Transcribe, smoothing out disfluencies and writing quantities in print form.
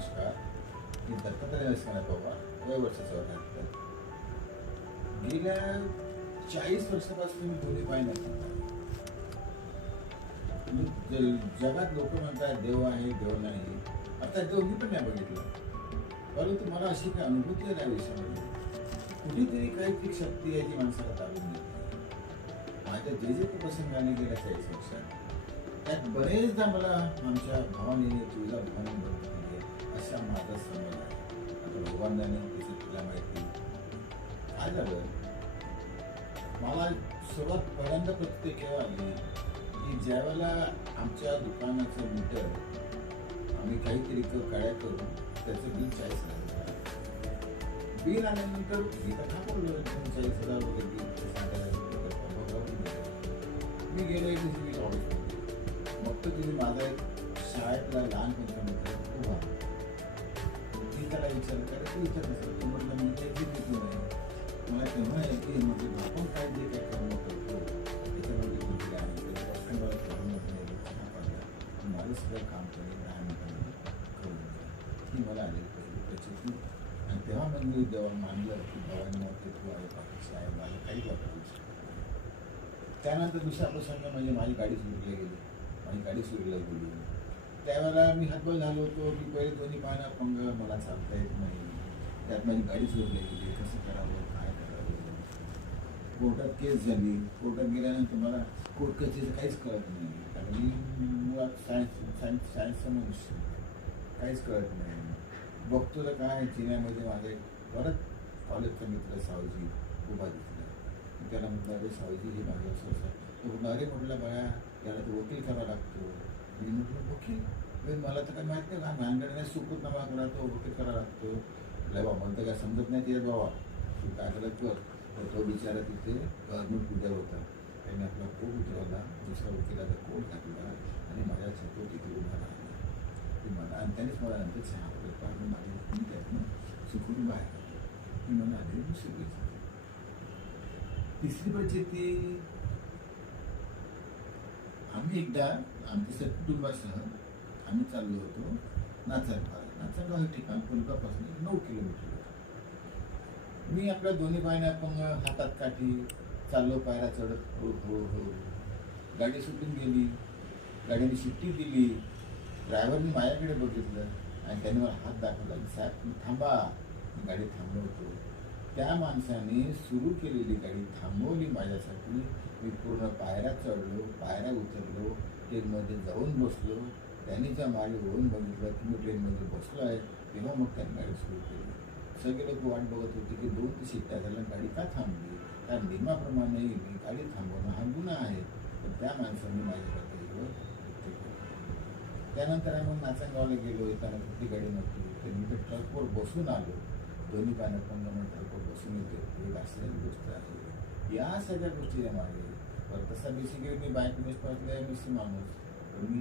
नमस्कार. मी दत्तात्रय नरसिंह पवार, वय वर्ष 74. गेल्या 40 वर्षापासून मी दोन्ही पाय नाही. जगात लोक म्हणतात देव आहे, देव नाही. आता देव मी पण नाही बघितलं, परंतु मला अशी काही अनुभूती आहे त्या विषयामध्ये. कुठेतरी काहीतरी शक्ती आहे जी माणसाला तारून देते. माझ्या जे प्रसंगाने गेल्या 40 वर्षात त्यात बरेचदा मला आमच्या भावाने तुझ्या भावाने मदत केली आहे असा माझा समज आहे. आता भगवानाने तिचं तुला माहिती काय झालं. मला सर्वात पहिल्यांदा प्रत्येक केव्हा आली की ज्यावेळेला आमच्या दुकानाचं मीटर आम्ही काहीतरी काळ्या करून त्याचं बिल 40,000 बिल आल्यानंतर मी तर थांबवलं 40,000 वगैरे बिल. मी गेलो एक दिवशी ऑफिस मग तर तुम्ही माझा एक शाळेतला लहानपणचा मित्र उभा मी त्याला विचार करा तू विचार नसेल तो म्हटलं मी काही घेतो नाही. मला तेव्हा की म्हटलं आपण काय जे काय कर्म करतो त्याच्यामध्ये गुंतले आहे त्याच्या पटकन मला करून नाही चहा पाडला माझं सगळं काम करेल 10 मिनिटांमध्ये करून ही मला आली पहिली प्रचिती. आणि तेव्हा मग मी जेव्हा मानलं की भवानी माते तू आहे पाठीशी आहे मला काही वाटायचं. त्यानंतर दुसरा प्रसंग म्हणजे माझी गाडी सुरली गेली. माझी गाडी सुरला गेली त्यावेळेला मी हतबल झालो होतो की पहिले दोन्ही पायांना पंग मला चालता येत नाही. त्यात माझी गाडी सुरली गेली. कसं करावं काय करावं. कोर्टात केस झाली. कोर्टात गेल्यानंतर मला कोर्ट कचेरीचं काहीच कळत नाही. कारण मी मुळात सायन्सचा मनुष्य काहीच कळत नाही. बघतो तर काय चिन्यामध्ये माझे परत कॉलेजचा मित्र सावजी उभा दिसला. त्याला म्हटलं अरे सावजी हे माझं असं तो म्हटलं अरे म्हटलं बाळा याला तो वकील करावा लागतो. मी म्हटलं वकील मला तर काय माहीत नाही. भानगडीने सुकूत नामा करा तो वकील करावा लागतो. लय बाबा मला तर काय समजत नाही ते बाबा तू काय करायला कर. तर तो बिचारा तिथे गव्हर्नमेंट पुढे होता. त्याने आपला कोट उतरवला दुसऱ्या वकिलाचा कोट घातला आणि माझ्या तो तिथे उभा राहिला. ती मला आणि त्यानेच मला नंतर चहा वगैरे पाडून माझी मी त्यातनं सुकून बाहेर आलो. मी मला आधी मी सुरू तिसरी परिस्थिती आम्ही एकदा आमच्या कुटुंबासह आम्ही चाललो होतो नाचनगाव. नाचनगाव हे ठिकाण कोलकापासून 9 किलोमीटर. मी आपल्या दोन्ही पायाने अपंग हातात काठी चाललो पायऱ्या चढत हो हो हो. गाडी सुटून गेली. गाडीने शिट्टी दिली. ड्रायव्हरने माझ्याकडे बघितलं आणि त्याने मला हात दाखवला साहेब तुम्ही थांबा. मी गाडी थांबवतो. त्या माणसाने सुरू केलेली गाडी थांबवली माझ्यासाठी. मी पूर्ण पायऱ्या चढलो पायऱ्या उतरलो ट्रेनमध्ये जाऊन बसलो. त्याने ज्या मागे वळून बघितलं की मी ट्रेनमध्ये बसलो आहे तेव्हा मग त्याने गाडी सुरू केली. सगळे लोक वाट बघत होते की 2 शिट्ट्या झाल्या गाडी का थांबली. त्या नियमाप्रमाणे मी गाडी थांबवणं हा गुन्हा आहे. पण त्या माणसाने माझ्या गाडीवर त्यानंतर मग नाचनगावला गेलो. येताना कुठली गाडी नव्हती तर मी त्या ट्रकवर बसून आलो. दोन्ही पायानं पण ट्रकवर बसून येतो एक असलेली गोष्ट आहे. या सगळ्या गोष्टी मागे पण तसा बेसिकली मी बायकोनेच पाहिजे मी माणूस पण मी